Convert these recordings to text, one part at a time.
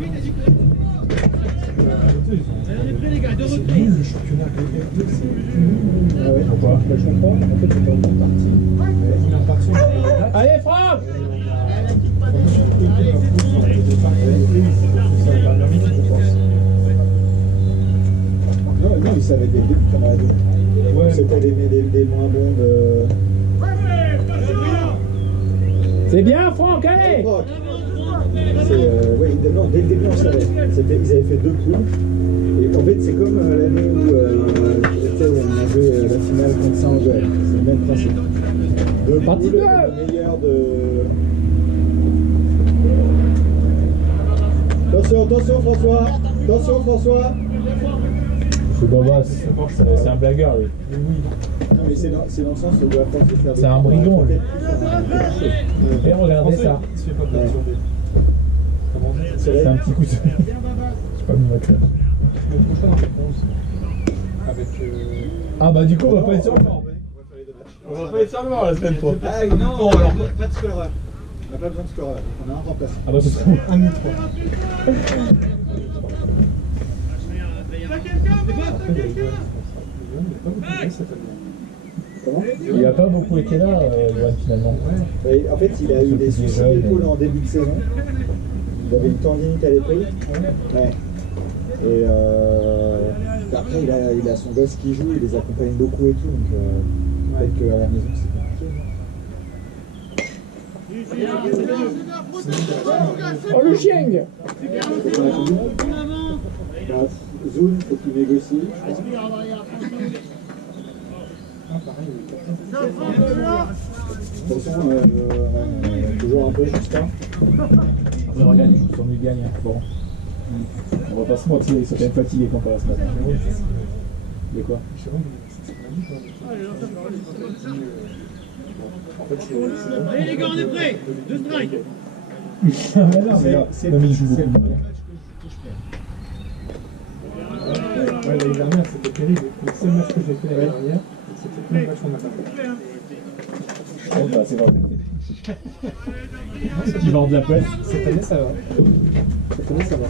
On est prêts les gars, de C'est retrait. nul le championnat F2, c'est... Ah ouais. Pourquoi? Bah, je comprends, en fait c'est pas encore parti. On est parti, on a des dates. Allez, Franck! Non, ils savaient dès le début qu'on avait deux. Ouais, c'était des moins bons de... C'est bien, Franck, allez! Ouais, non, dès le début on savait. Ils avaient fait deux poules. Et en fait c'est comme l'année où, on a joué la finale contre Saint-Angèle. C'est le même principe. Deux poules, le meilleur de... Attention François. Attention François. C'est Babas, c'est un blagueur lui. Non mais c'est dans le sens où la force de faire des... C'est un brigand lui. Et regardez ça. Il se fait pas perturber. Comment dire? C'est un petit coup de... Je sais pas me mettre là. Le prochain dans les 11. Avec... Ah bah du coup on va pas être sur le mort. On va pas être sur le mort la semaine pro. Ah non, alors pas de scoreur. On n'a pas besoin de scoreur. On a un remplaçant. Ah bah ce sera Un de 3. Comment? Il a pas beaucoup été là, Johan, finalement. En fait, il a eu des soucis d'épaule en début de saison. Il avait une tendinite à l'épaule. Ouais. Et après, il a son gosse qui joue, il les accompagne beaucoup et tout. Donc, peut-être qu'à la maison, c'est compliqué. Oh le chien! Zoom, faut qu'il négocie. Attention, toujours un peu Justin. Après regarde, il faut qu'il gagne. Bon. On va pas se mentir, ils sont quand même fatigués quand on va se mettre. De quoi? Allez les gars, on est prêts. Deux strikes. Non mais il joue beaucoup. Ouais, l'année dernière c'était terrible. Le seul match que j'ai fait l'année dernière, c'était tout le match qu'on a pas fait. Bon bah c'est vrai. Qui vend de la presse. Cette année ça va. Cette année, ça va.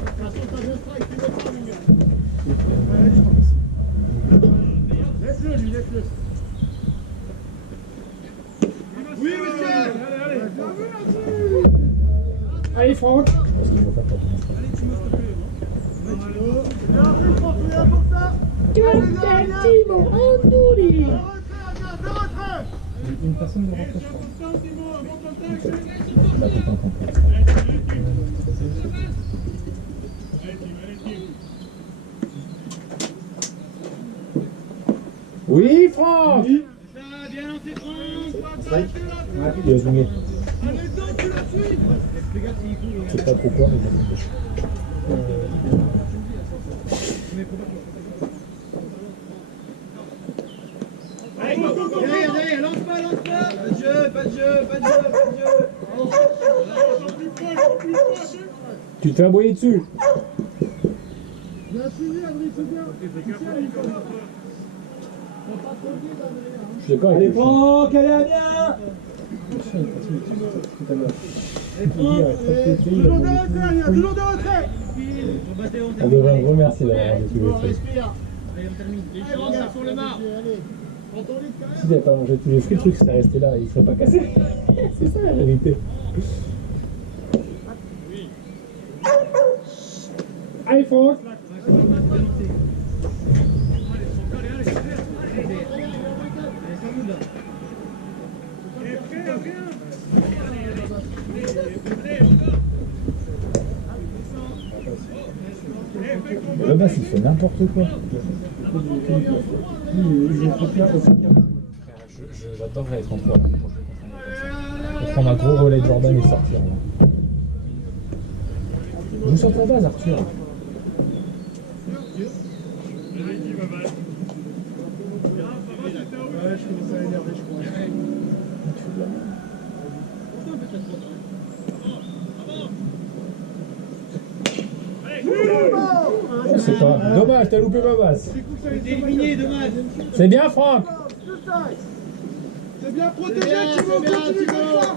Laisse-le lui, laisse-le. Oui monsieur. Allez Franck! Timo Andouri! Une personne de rentrée, je crois. Oui Franck! Bien lancé Franck. Il va zoomer. Allez donc, tu la suis. Je sais pas trop quoi, mais Derrière, lance pas. Pas de jeu. tu te fais aboyer dessus. Bien suivi, Adrien, c'est bien. Je suis d'accord avec Allez toi. Franck, allez à bien. Toujours de retrait. On devrait me remercier d'avoir mangé tous les fruits. Respire. Allez, on termine. Les gens sur le marc. S'il n'avait pas mangé tous les fruits, le truc serait resté là, il ne serait pas cassé. C'est ça la vérité. Allez Franck! Le Bass il fait n'importe quoi. J'adorerais être en trois. On va prendre un gros relais de Jordan et sortir. Là. Joue sur ta base, Arthur. Je sais pas. Dommage, t'as loupé ma basse. Éliminé, dommage. C'est bien, Franck. C'est bien protégé, Thibaut, continue comme ça.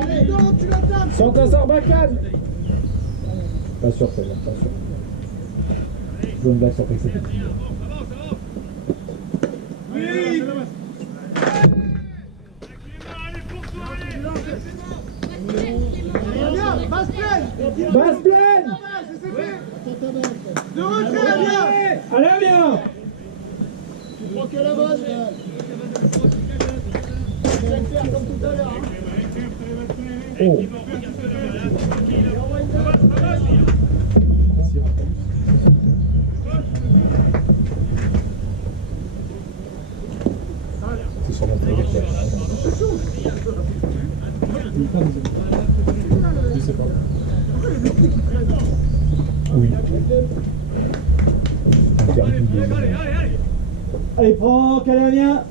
Allez, donc, tu la tapes. Sans ta Sarbacane. Pas sûr, celle-là, pas sûr. Zone blague sur Pexet. Passe pleine. Basse pleine. De retrait, bien. Allez, bien. Tu prends que la bonne. Tu vas le faire comme tout à l'heure. Oh. C'est sur mon téléphone. Je sais pas. Oui. Allez, prends, Calavien.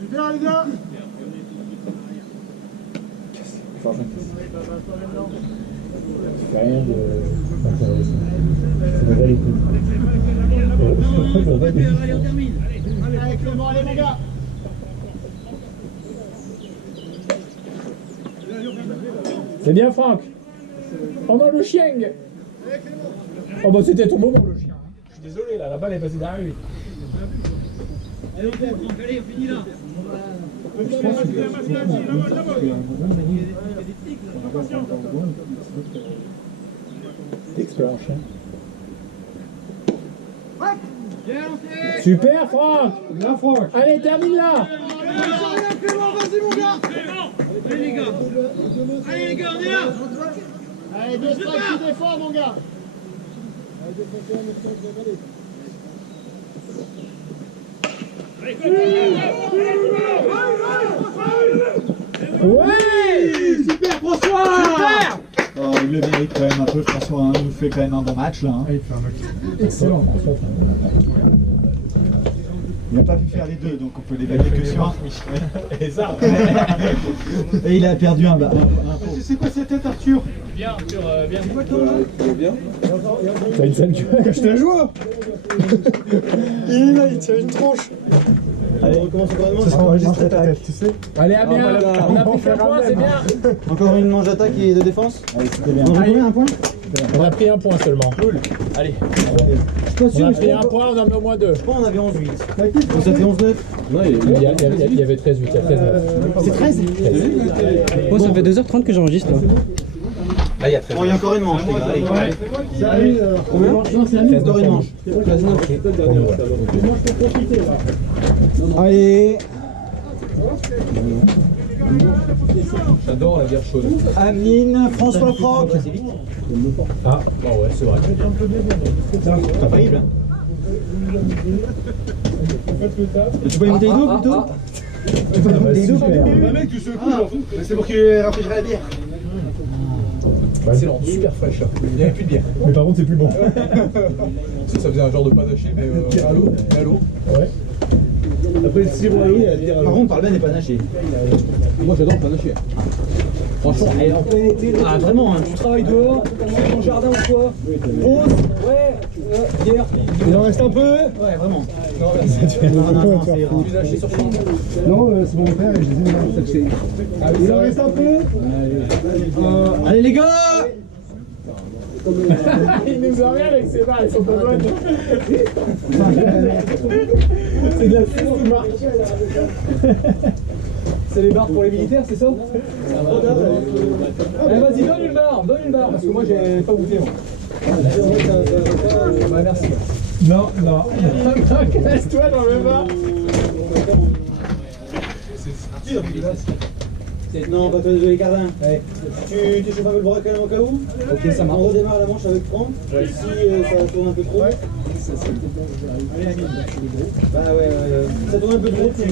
Super les gars. C'est rien d'intéressant. C'est de réalité. Allez, on termine. Allez, Clément, allez mon gars. C'est bien, Franck. Oh non, le chien. Oh bah c'était ton moment, le chien. Je suis désolé, là, la balle est passée derrière lui. Allez, on fait, Franck, allez, on finit là. Excellent chien. Bien lancé. Super, Franck. Bien, Franck. Allez, termine là. Clément, vas-y mon gars. Allez les gars. Allez les gars, on est là. Allez, deux strikes, tu défends mon gars. Ouais. Super François. Super. Oh, il le mérite quand même un peu, François. Hein. Il nous fait quand même un bon match là. Hein. Ah, il fait un match. Excellent, François. Il n'a pas pu faire les deux, donc on peut l'évaluer que sur un. Et ça. Et il a perdu un point. C'est quoi cette tête Arthur? Bien, Arthur, bien. Bien. T'as une scène que Je t'ai un joueur. Il est là, il tient une tronche. Allez, on recommence encore une manche. Ça sera enregistré ta tête, tu sais. Allez, Amiens, on a pris qu'un point, c'est bien. Encore une manche d'attaque et de défense. Allez, c'était bien. On a combien, un point? On a pris un point seulement. Cool. Allez. On a pris un point, on en met au moins deux. Je crois qu'on avait 11-8. Donc ça fait 11-9. Il y avait 13-8, il y a 13 C'est 13? Moi, ça fait 2h30 que j'enregistre là. Là, il y a 13. Bon, il y a encore une manche, les gars. Allez. Salut. Combien? Encore une manche. Allez. J'adore la bière chaude. Amine, François Franck. Ah, bon ouais, c'est vrai. C'est pas faillible. Hein. Tu peux une bouteille d'eau plutôt? Tu peux une bouteille d'eau plutôt? Mec, tu secoues, c'est pour qu'il rafraîchisse la bière. Excellent, super fraîche. Il n'y avait plus de bière. Mais par contre, c'est plus bon. Ça faisait un genre de panaché, mais à l'eau. Ouais. Après le sirop à l'eau, il y a la bière à l'eau. Par contre, par le ben n'est pas naché. Moi, j'adore le panaché. Franchement, En plein été, ah vraiment, hein. Tu travailles dehors, tu fais ton jardin ou quoi? Pause, ouais, bière. Il en reste un peu. Ouais, vraiment. Non, c'est ira. tu les as achetés sur chambre. Non, c'est mon père et je les ai mis là. Il en reste un peu. Allez les gars! Il nous a rien avec ses barres, elles sont pas bonnes. C'est de la sauce de marque. C'est les barres pour les militaires, c'est ça? Allez, vas-y, donne une barre, parce que moi j'ai pas goûté. Bah, merci. Non. Laisse-toi dans le bar. Non, pas toi, désolé, Cardin. Ouais. Tu chauffes un peu le bras quand même au cas où? Ok, ça marche. On redémarre la manche avec Franck. Ouais. Si ça tourne un peu trop. Ouais. Allez, Amine. Bah ouais, ça tourne un peu trop, tu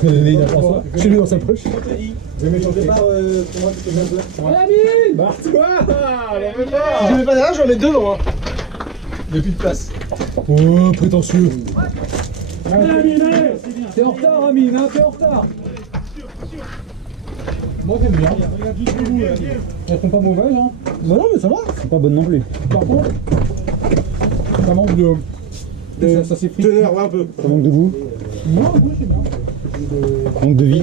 peux donner une à François. Chez lui dans sa poche. Je vais mettre au départ pour moi, tu peux faire un peu. Allez, Amine! Barre-toi! Je mets pas derrière, j'en ai deux moi. Il n'y a plus de place. Oh, prétentieux. Allez, Amine, allez! T'es en retard, Amine, hein, t'es en retard. Moi, j'aime bien. Elles sont pas mauvaises, hein? Bah non, mais ça va. C'est pas bonne non plus. Par contre, ça manque de. Ça s'effrite. T'énerve un peu. Ça manque de goût. Non, moi c'est bien. Manque de vie.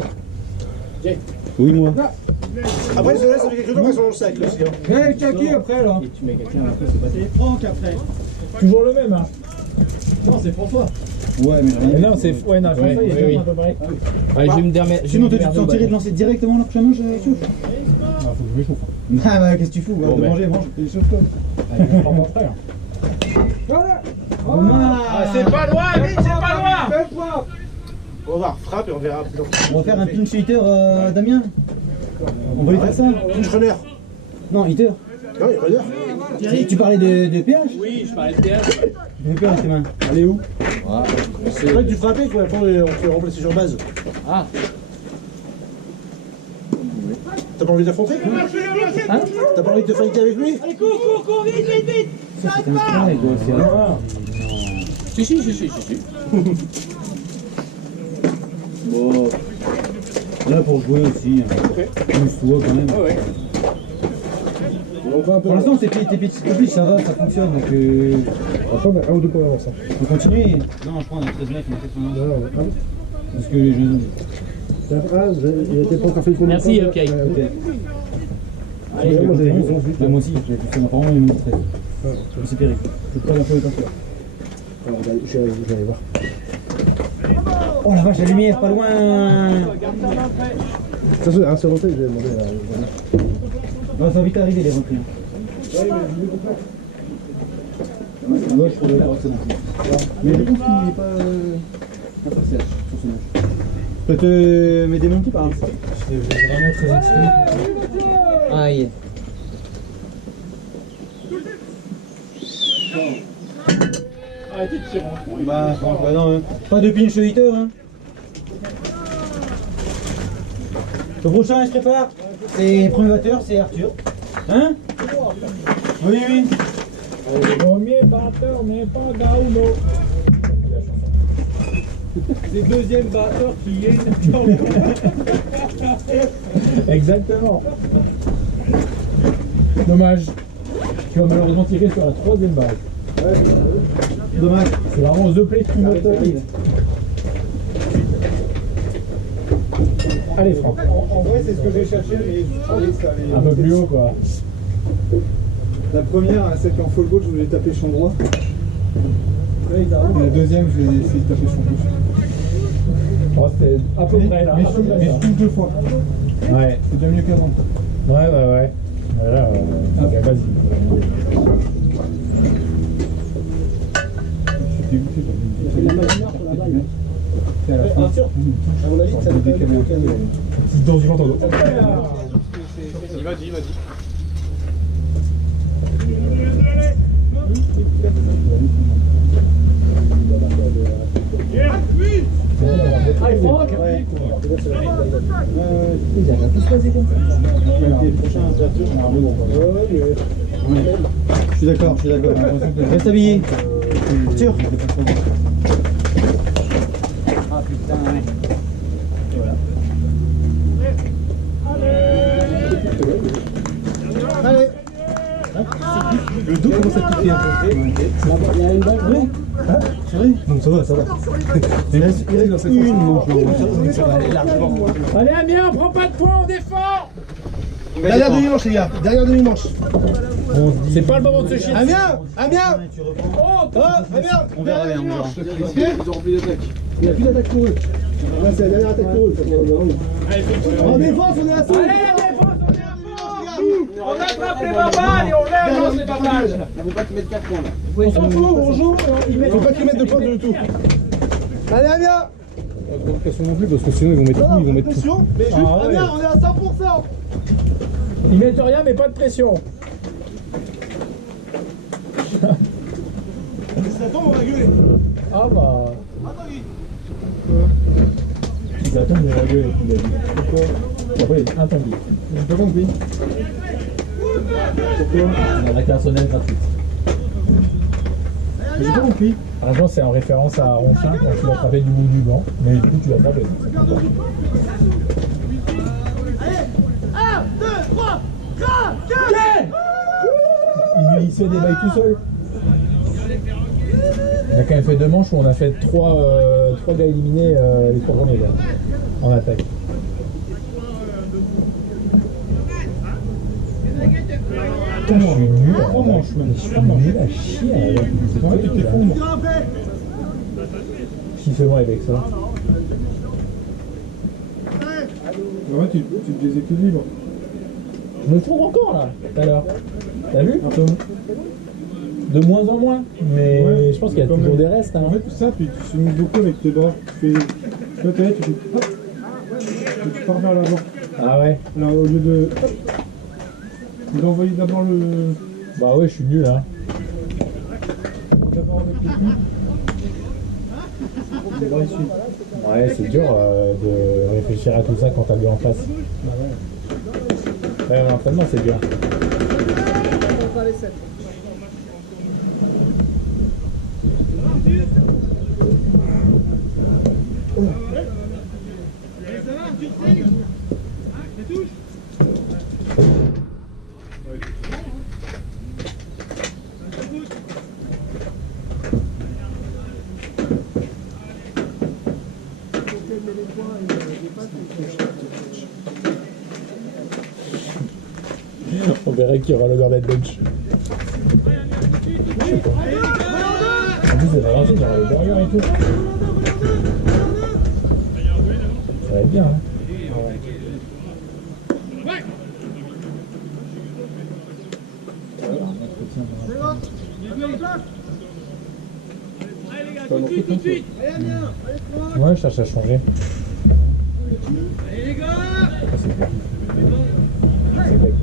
Oui, moi. Après, ceux-là, ça fait quelque temps qu'ils sont dans le sac. Là, aussi, hein. Hey, Chucky après là. Tu mets quelqu'un après, c'est pas Franck après. Toujours le même, hein. Non, c'est François. Ouais, mais Non, c'est. Ouais, non, François, il est déjà un peu pareil. Allez, je vais me démerder. sinon, toi, tu te sentirais de lancer directement la prochaine manche, Chouf? Ah, faut que je m'échauffe. Ah, bah, qu'est-ce que tu fous? Bon, De ben. manger, mange, tu échauffes toi. Allez, je prends mon frère. Voilà. Ah, c'est pas loin, vite, c'est pas loin. On va voir, frappe et on verra plus longtemps. On va faire un pinch hitter, Damien. On va lui faire ça? Pinch runner. Non, hitter. Non, il y a runner. Tu parlais de PH? Oui, je parlais de TH. De PH, tes mains. Elle est où? C'est vrai que tu frappais quoi, après on te remplacer sur base. Ah. T'as pas envie d'affronter? Hein? T'as pas envie de te fighter avec lui? Ça, c'est un strike, quoi, c'est rare. Si. Bon. Là, pour jouer aussi, pousse-toi quand même. Ouais. Pour l'instant, tes petits ça va, ça fonctionne, donc Franchement, on a 1 ou 2 points d'avance. on peut continuer. Non, je crois qu'on a 13 mecs, on a 81. Parce que les jeunes... Il était pas encore fait le coup. Merci, ok. Ok. Allez, moi j'avais 11. Bah, moi aussi, j'ai fait ma parent, ils m'ont dit 13. C'est terrible. C'est pas la fois étant sûr. Alors, je vais aller voir. Oh la vache, la lumière, pas loin. Ça se un seul rentré, je vais demander à. Non, ça va vite arriver les rentrées. C'est moche pour le mais je pense qu'il n'est pas impartial sur ce match. Je peux te mettre des monties par exemple. C'est vraiment très excité. Aïe. Arrêtez de tirer. Bah non, pas de pinch hitter hein. Le prochain il se prépare. C'est premier batteur, c'est Arthur. Hein? Oui. Le premier batteur n'est pas Gauno. C'est le deuxième batteur qui est. Exactement. Dommage. Tu vas malheureusement tirer sur la 3e balle. Dommage. C'est vraiment The Play qui me t'arrive. Allez Franck, En vrai, c'est ce que j'ai cherché, mais je trouvais que ça allait. un peu plus haut quoi. La première, celle qui est en full gauche, je voulais taper champ droit. La deuxième, je vais essayer de taper champ gauche. Oh, c'est à peu près là. Mais à peu près, je là. touche 2 fois. Ouais, C'est déjà mieux qu'avant. ouais. Voilà, ok, vas-y. Je suis dégoûté. C'est à la fin. À mon avis, ça va être mieux qu'un autre. Petite danse du vent en dos. Il m'a dit. Allez Franck. Ils arrivent à tous passer comme ça. Les prochains ouvertures, je suis d'accord. Reste habillé. Arthur. Ah putain, ouais. Allez. Le dos commence à piquer un peu. Il y a une balle, oui. C'est vrai? Donc ça va. Il reste dans cette une manche. Ça va aller largement. Allez Amiens, prends pas de points, on défend. Derrière demi-manche, les gars. Derrière demi-manche. C'est pas le moment de se chier. Amiens. Oh, Amiens. On verra bien, on verra. Ils ont rempli d'attaque. Il n'y a plus d'attaque pour eux. Là, c'est la dernière attaque pour eux. En défense, on est à 5. On attrape les babales et on lance les babales. Il ne faut pas qu'ils mettent 4 points là. on s'en fout, on joue. Il ne faut pas qu'ils mettent de points du tout. Allez, Amiens. Pas de pression non plus, parce que sinon ils vont mettre tout. Ils vont mettre tout. Pression, mais juste Ah ouais. Amiens, on est à 100%. Ils mettent rien, mais pas de pression. Si ça tombe, on va gueuler. Ah bah. Attends, Guy. Ils attendent de la gueule, il a dit. Pourquoi? Après, interdit. J'ai pas compris. Pourquoi? On a la personnelle gratuite. J'ai pas compris. Par exemple, c'est en référence à Ronchin quand tu l'as frappé du bout du banc. Mais du coup, tu l'as frappé. Il se fait des bails tout seul. On a quand même fait 2 manches où on a fait 3 3 gars éliminés, les 3 premiers gars, en attaque. Putain, je suis nul. Je suis nul à chier. Là. C'est vrai que tu t'effondres. Si seulement avec ça. Ouais, tu te déséquilibres. Je me fondre encore là, tout à l'heure. T'as vu? Un peu. De moins en moins. Mais Ouais, je pense qu'il y a quand toujours même. des restes. Hein. En fait, ça, puis tu soulignes beaucoup avec tes bras. Tu fais. Tu fais, tu fais. Hop. Et tu pars vers l'avant. Ah ouais? Alors, au lieu de. Hop. D'envoyer d'abord le. Bah ouais, je suis nul hein. D'abord avec le cul. Les bras ici. Ouais, c'est dur de réfléchir à tout ça quand t'as lui en face. Ouais, l'entraînement c'est dur. On verrait qui aura l'honneur d'être bench. Je sais pas. En plus, c'est Valentine, il y aura les burgers et tout. Ça va être bien, hein. Ouais, je cherche à changer. Allez les gars. C'est bec.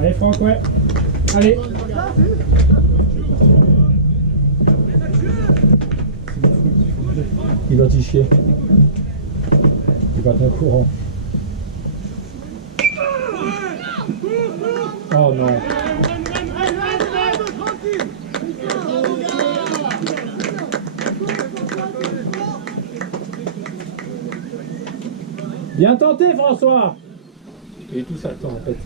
Allez, Franck, ouais. Allez. Identifié. Il va être courant. Oh non. Bien tenté, François. Et tout ça le temps en fait.